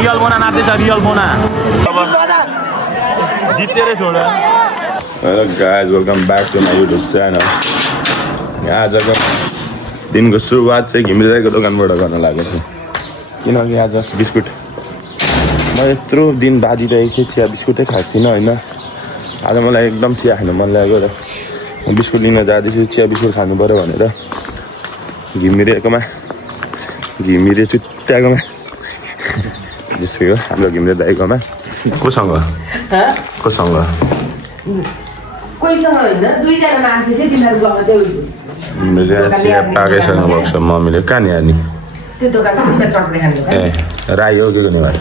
Real बोना नाच्दैछ real बोना जितेरै छोड Hello guys, welcome back to my YouTube channel. आजको दिनको सुरुवात चाहिँ घिमिरेको दोकानबाट गर्न लागेको छु किनकि आज बिस्कुट म यत्रो दिन बाजिरहेको थिएँ चिया बिस्कुटै खाएको थिइनँ होइन आज मलाई एकदम चिया खानु मन लाग्यो र म बिस्कुट लिन जाँदैछु चिया बिस्कुट खानु पऱ्यो भनेर घिमिरे चुट्टाकोमा जसको हाम्रो घिमिरे दाइकोमा कोसँग कोहीसँग होइन दुईजना मान्छे थियो तिनीहरू गएको थियो पाकैसँग भएको छ मम्मीले कहाँ नि हाल्ने त्यो दोकान किन चटनी खानु ए राई हो के गर्ने भाइ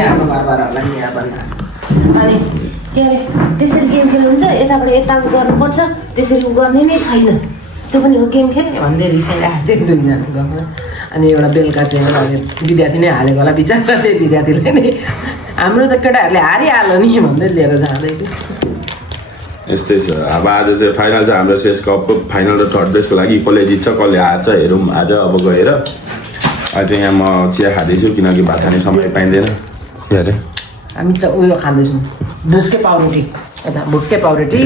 हाम्रो घरबारहरूलाई यहाँ बन्दा अनि के अरे त्यसरी गेम खेल्नुहुन्छ यताबाट यता गर्नुपर्छ त्यसरी गर्ने नै छैन त्यो पनि हो गेम खेल्ने भन्दै रिसाइरहेको थियो दुईजना गएर अनि एउटा बेलुका चाहिँ विद्यार्थी नै हालेको होला बिचरा त्यही विद्यार्थीले नै हाम्रो त केटाहरूले हारिहाल्यो नि भन्दै लिएर जाँदै थियो यस्तै छ अब आज चाहिँ फाइनल छ हाम्रो सेस कपको फाइनल र थर्ड प्लेसको लागि कसले जित्छ कसले हार्छ हेरौँ आज अब गएर अहिले चाहिँ यहाँ म चिया खाँदैछु किनकि भात खाने समय पाइँदैन के अरे हामी त उयो खाँदैछौँ भुटके पाउरोटी भुटके पाउरोटी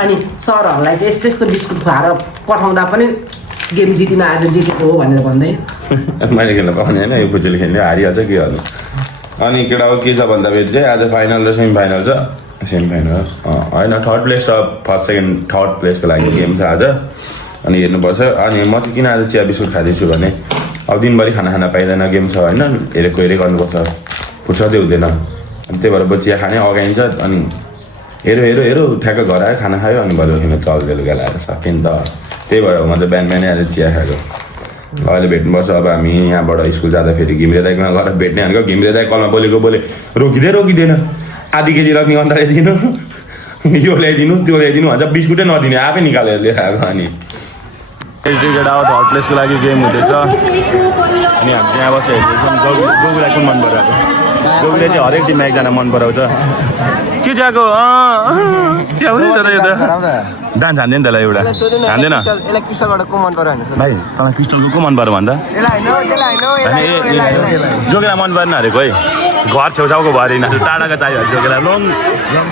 अनि सरहरूलाई चाहिँ यस्तो यस्तो बिस्कुट खुवाएर पठाउँदा पनि गेम जितीमा आज जितेको हो भनेर भन्दै मैले खेल्न पाउने होइन यो पुचेले खेल्ने हारिहाल्छ के गर्नु अनि केटाको के छ भन्दाखेरि चाहिँ आज फाइनल र सेमी फाइनल छ सेमी फाइनल होइन थर्ड प्लेस र फर्स्ट सेकेन्ड थर्ड प्लेसको लागि गेम छ आज अनि हेर्नुपर्छ अनि म चाहिँ किन आज चिया बिस्कुट खाँदैछु भने अब दिनभरि खाना पाइँदैन गेम छ होइन हेरेको गर्नुपर्छ फुर्सदै हुँदैन अनि त्यही भएर चिया खाने अगाइन्छ अनि हेरो ठ्याक्क घर आयो खाना खायो अनि भरे खेल्नु चल बेलुका लगाएर सकियो नि त त्यही भएर म चाहिँ बिहान आज चिया खाएको अहिले भेट्नुपर्छ अब हामी यहाँबाट स्कुल जाँदाखेरि घिमिरे दाइकोमा गएर भेट्ने भनेको घिमिरे दाइ कलमा बोलेको रोकिँदैन आधी केजी रक्नी अन्त ल्याइदिनु यो ल्याइदिनु त्यो ल्याइदिनु भन्छ बिस्कुटै नदिने आफै निकालेर लिएर आएको अनि केटा अब थर्ड प्लेसको लागि गेम हुँदैछ अनि हामी त्यहाँ बसेर हेर्दैछौँ जोगीलाई कुन मन पराएको जोगीले चाहिँ हरेक टिममा एकजना मन पराउँछ के चियाको चिया हुँदैछ त यो त डान्स हान्दैन नि त्यसलाई एउटा हान्दैन भाइ तँलाई क्रिस्टलको को मन पर्यो भन्दा जोगीलाई मन परेन हरेको है घर छेउछाउको भयो होइन टाढाको चाहियो जोगीलाई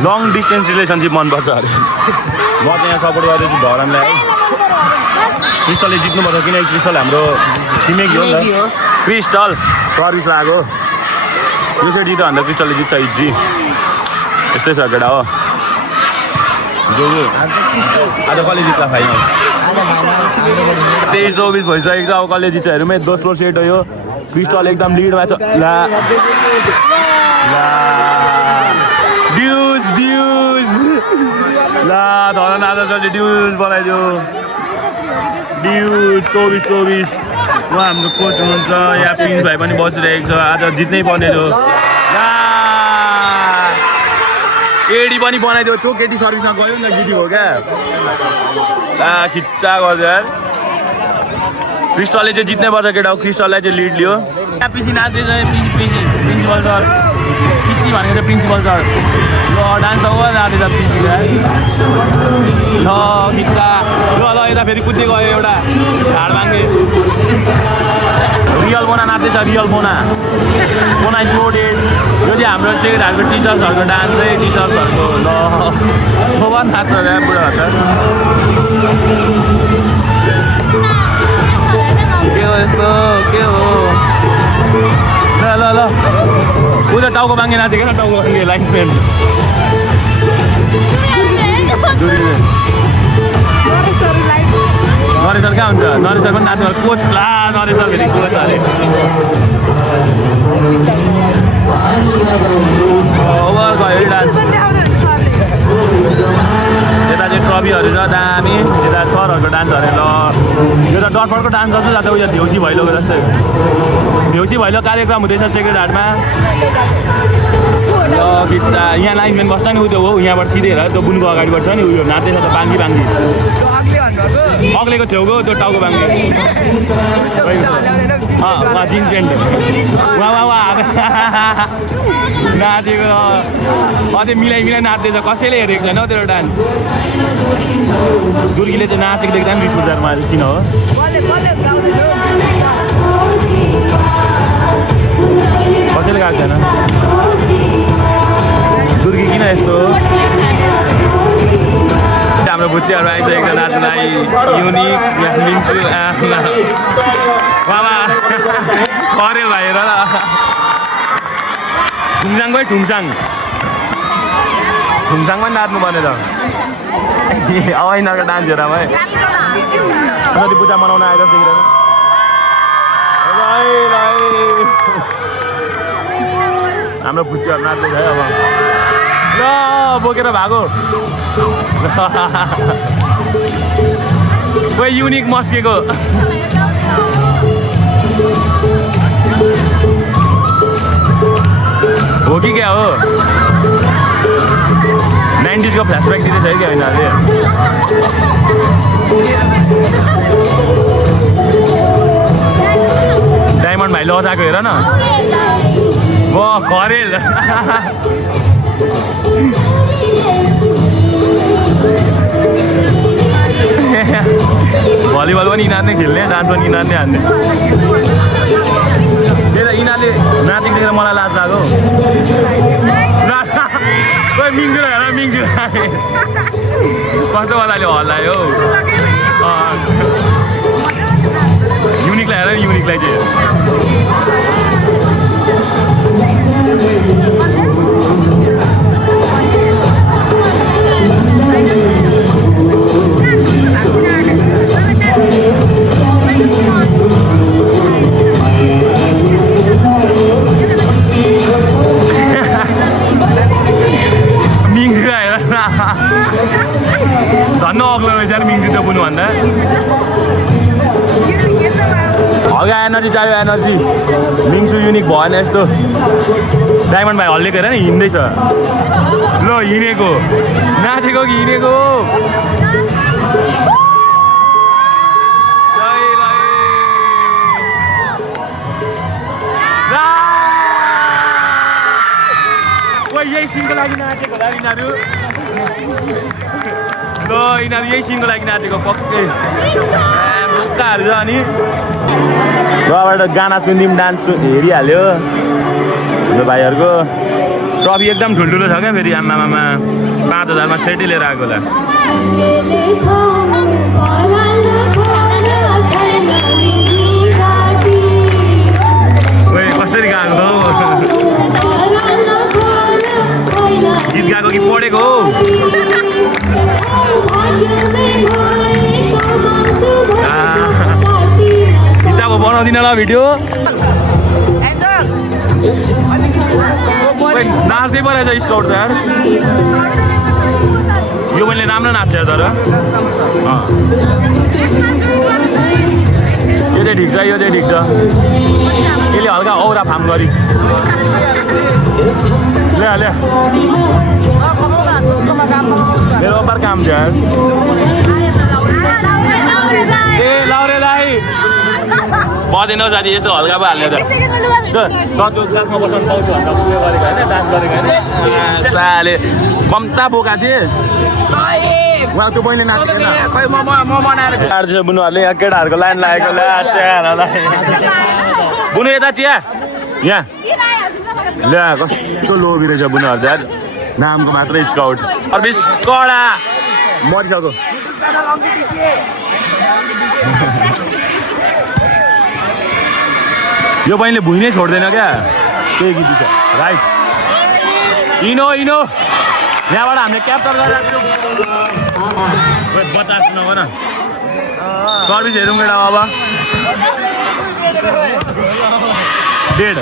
लङ डिस्टेन्स रिलेसनसिप मनपर्छ अरे म त यहाँ सपोर्ट गर्दैछु धरमलाई है क्रिस्टलले जित्नुपर्छ किनकि क्रिस्टल हाम्रो छिमेकी हो नि त क्रिस्टल सर्भिस लाग्यो यो चाहिँ जित्यो भन्दा क्रिस्टलले जित्छ इजी यस्तै छ केटा हो जोगु आज कसले जित्ला फाइनल 23-24 भइसकेको छ अब कसले जित्छ हेरौँ है दोस्रो सेट हो यो क्रिस्टल एकदम लिडमा छ ड्युज ला धरन आज सरले ड्युज बनाइदियो ड्युज 24-24 उहाँ हाम्रो कोच हुनुहुन्छ यहाँ प्रिन्स भाइ पनि बसिरहेको छ आज जित्नै पर्ने थियो एडी पनि बनाइदियो त्यो केटी सर्भिसमा गयो नि त जित्यो हो क्या खिच्चा गर्छ यार क्रिस्टलले चाहिँ जित्नै पर्छ केटा हो क्रिस्टललाई चाहिँ लिड लियो पिसी नाच्दैछ प्रिन्सिपल सर पिसी भनेको चाहिँ प्रिन्सिपल सर ल डान्स हो नाच्दैछ पिसीले ल खिच्चा ल यता फेरि कुद्दै गयो एउटा झाड मागे रियल बोना नाच्दैछ रियल बोना इम्पोर्टेड यो चाहिँ हाम्रो सेकेन्ड हालको टिचर्सहरूको डान्स है टिचर्सहरूको ल सोभा नाच्छ क्या बुढाहरू के हो यस्तो के हो ल उता टाउको बाङ्गे नाचेको क्या टाउको बाङ्गे लाइन फ्रेन्ड नरेश्वर कहाँ हुन्छ नरेश्वर पनि नाच्नु कोच ला नरेश्वर फेरि कोच अरे ओभर गयो डान्स यता चाहिँ ट्रफीहरू छ दामी यता सरहरूको डान्सहरू ल यो त डटफोरको डान्स जस्तो जान्छ उयो देउसी भैलोको जस्तै देउसी भैलो कार्यक्रम हुँदैछ सेक्रेट हार्टमा भित्ता यहाँ लाइनमेन बस्छ नि उ त्यो हो यहाँबाट सिधै हेर त्यो बुनको अगाडिबाट छ नि उयो नाच्दैछ त बाङ्गी अग्लेको छेउको त्यो टाउको बाङ्गी जिन्स प्यान्ट नाचेको अझै मिलाइ नाच्दैछ कसैले हेरेको छैन हौ त्यो डान्स दुर्गीले चाहिँ नाचेको देख्दा पनि रिस उठ्छ मलाई किन हो कसैले गएको छैन दुर्गी किन यस्तो हाम्रो बुच्चीहरू आइसकेको नाच्नलाई युनिक मिन्छु बाबा खरे भाइ र ठुङसाङ भाइ ठुङसाङ पनि नाच्नु पर्ने त अब यिनीहरूको डान्स हेर भाइ कति पूजा मनाउन आएर देखिरहेको हाम्रो बुच्चीहरू नाच्दैछ है अब ल बोकेर भागो कोही युनिक मस्केको हो कि क्या हो 90s को फ्ल्यासब्याक दिँदैछ है क्या यिनीहरूले डायमन्ड भाइ लजाएको हेर न म खरेल भलिबल पनि यिनीहरू नै खेल्ने डान्स पनि यिनीहरू नै हान्ने त्यही त यिनीहरूले नाचेको देखेर मलाई लाज लाग्यो खोइ मिङ्जु हेर मिङ्जु कस्तो वालाले हल्लायो युनिकलाई हेर युनिकलाई चाहिँ धन्न अग्लो रहेछ मिङ्जु त बुनु भन्दा हगा एनर्जी चाहियो एनर्जी मिङ्सु युनिक भएन यस्तो डायमन्ड भाइ हल्लेको हेर नि हिँड्दैछ ल हिँडेको नाचेको कि हिँडेको यही सिनको लागि नाचेको होला यिनीहरू ल यिनीहरू यही सिनको लागि नाचेको पक्कै बोक्काहरू छ अनि रबाट गाना सुनिदिउँ डान्स हेरिहाल्यो हाम्रो भाइहरूको ट्रफी एकदम ठुल्ठुलो छ क्या फेरि आमामा 5000 मा सेटै लिएर आएको होला कसरी गएको गीत गाएको कि पढेको हो किताब बनाउँदिन ल भिडियो नाच्दै पो रहेछ स्काउट त यार यो मैले राम्रो नाच्छ तर यो चाहिँ ठिक छ यो चाहिँ ठिक छ यसले हल्का औरा फार्म गरी ल्या ल्या मेरो अपार काम छ यार ए लाउरेलाई बदिन साथी यसो हल्का पो हाल्ने त त्यो क्लासमा बस्न पाउँछु भनेर उयो गरेको होइन डान्स गरेको होइन साले कम्ता बोका थिएस् उहाँ त्यो बहिनी नाचेको खै म बनाएर बुनुहरूले यहाँ केटाहरूको लाइन लागेको ल्यालाई बुनु यता चिया यहाँ ल्या कस्तो लोभी रहेछ बुनुहरू चाहिँ नामको मात्रै स्काउट सर्भिस कडा मरिसक्यो यो बहिनीले भुइँ नै छोड्दैन क्या त्यही गीत छ राइट इनो इनो यहाँबाट हामीले क्याप्चर गरेर 50 नभन सर्भिस हेरौँ केटा अब डेढ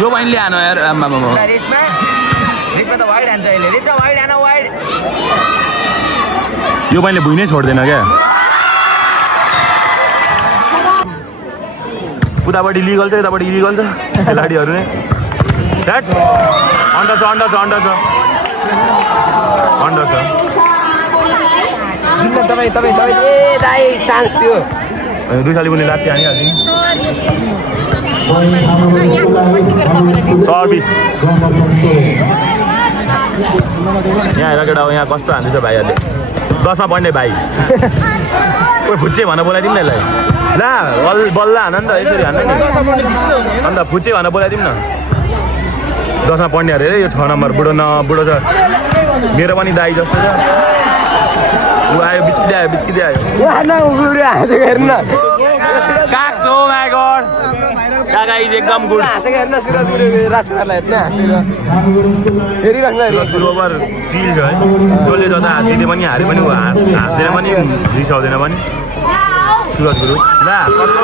यो बहिनीले आनो यार आमा यो बहिनीले भुइँ नै छोड्दैन क्या उतापट्टि लिगल छ यतापट्टि इलिगल छ खेलाडीहरू नै ड्याट अन्डर छ अन्डर छ अन्डर छ अन्डर छ दुईसाली पनि लात्ती हानिहाल्छ सर्भिस यहाँ हेर केटा हो यहाँ कस्तो हाल्दैछ भाइहरूले 10मा पढ्ने भाइ ओ फुच्चे भन बोलाइदिउँ न यसलाई ला बल्ल हान नि त यसरी हान्नु नि अन्त फुच्चे भन बोलाइदिउँ न 10मा पढ्ने अरे यो 6 नम्बर बुढो बुढो छ मेरो पनि दाई जस्तो छ ऊ आयो बिच्किँदै आयो काक्सो माई गड काका इज एकदम गुड ओभर चिल छ है जसले जता जिते पनि हारे पनि हाँस्दैन पनि रिसाउँदैन पनि सुरज गुरु ला कस्तो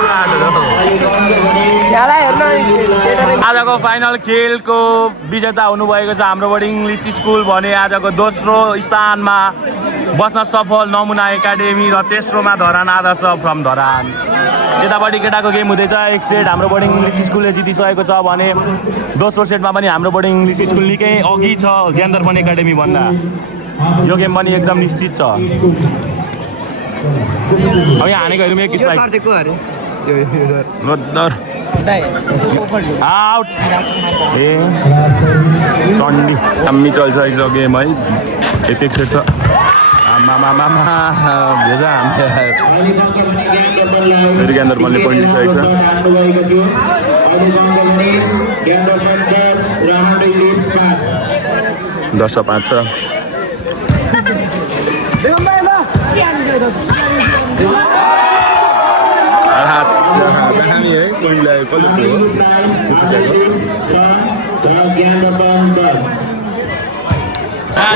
आजको फाइनल खेलको विजेता हुनुभएको छ हाम्रो बोर्डिङ इङ्ग्लिस स्कुल भने आजको दोस्रो स्थानमा बस्न सफल नमुना एकाडेमी र तेस्रोमा धरान आदर्श फ्रम धरान यतापट्टि केटाको गेम हुँदैछ एक सेट हाम्रो बोर्डिङ इङ्ग्लिस स्कुलले जितिसकेको छ भने दोस्रो सेटमा पनि हाम्रो बोर्डिङ इङ्ग्लिस स्कुल निकै अघि छ ज्ञानदर्पण एकाडेमी भन्दा यो गेम पनि एकदम निश्चित छ अब यहाँ हानेको हेरौँ एक स्ट्राइक आउट ए टन्डी दामी चलिसकेको छ गेम है एक सेट छ आमा भेज फेरि ज्ञानदर्पणले पोइन्ट लिइसकेको छ 10-5 छ दामी है कोहीलाई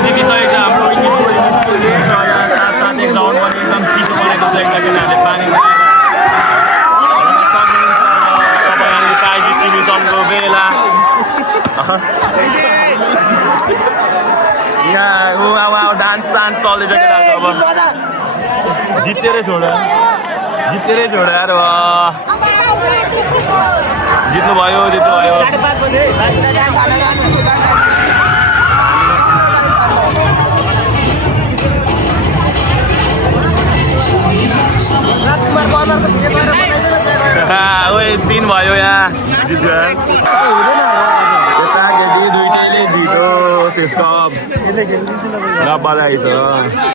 जितिसकेको छ हाम्रो स्कुलले यहाँ साथसाथै ग्राउन्ड पनि एकदम चिसो परेको छ एकदम किनभने पानी तपाईँहरूले प्राइज डिस्ट्रिब्युसनको बेला यहाँ डान्स सान्स चल्दैछ केटाको अब जितेरै छोड यार जित्नु भयो सिन भयो यहाँ जित्यो यता केटी दुइटैले जितो शेष कप बधाई छ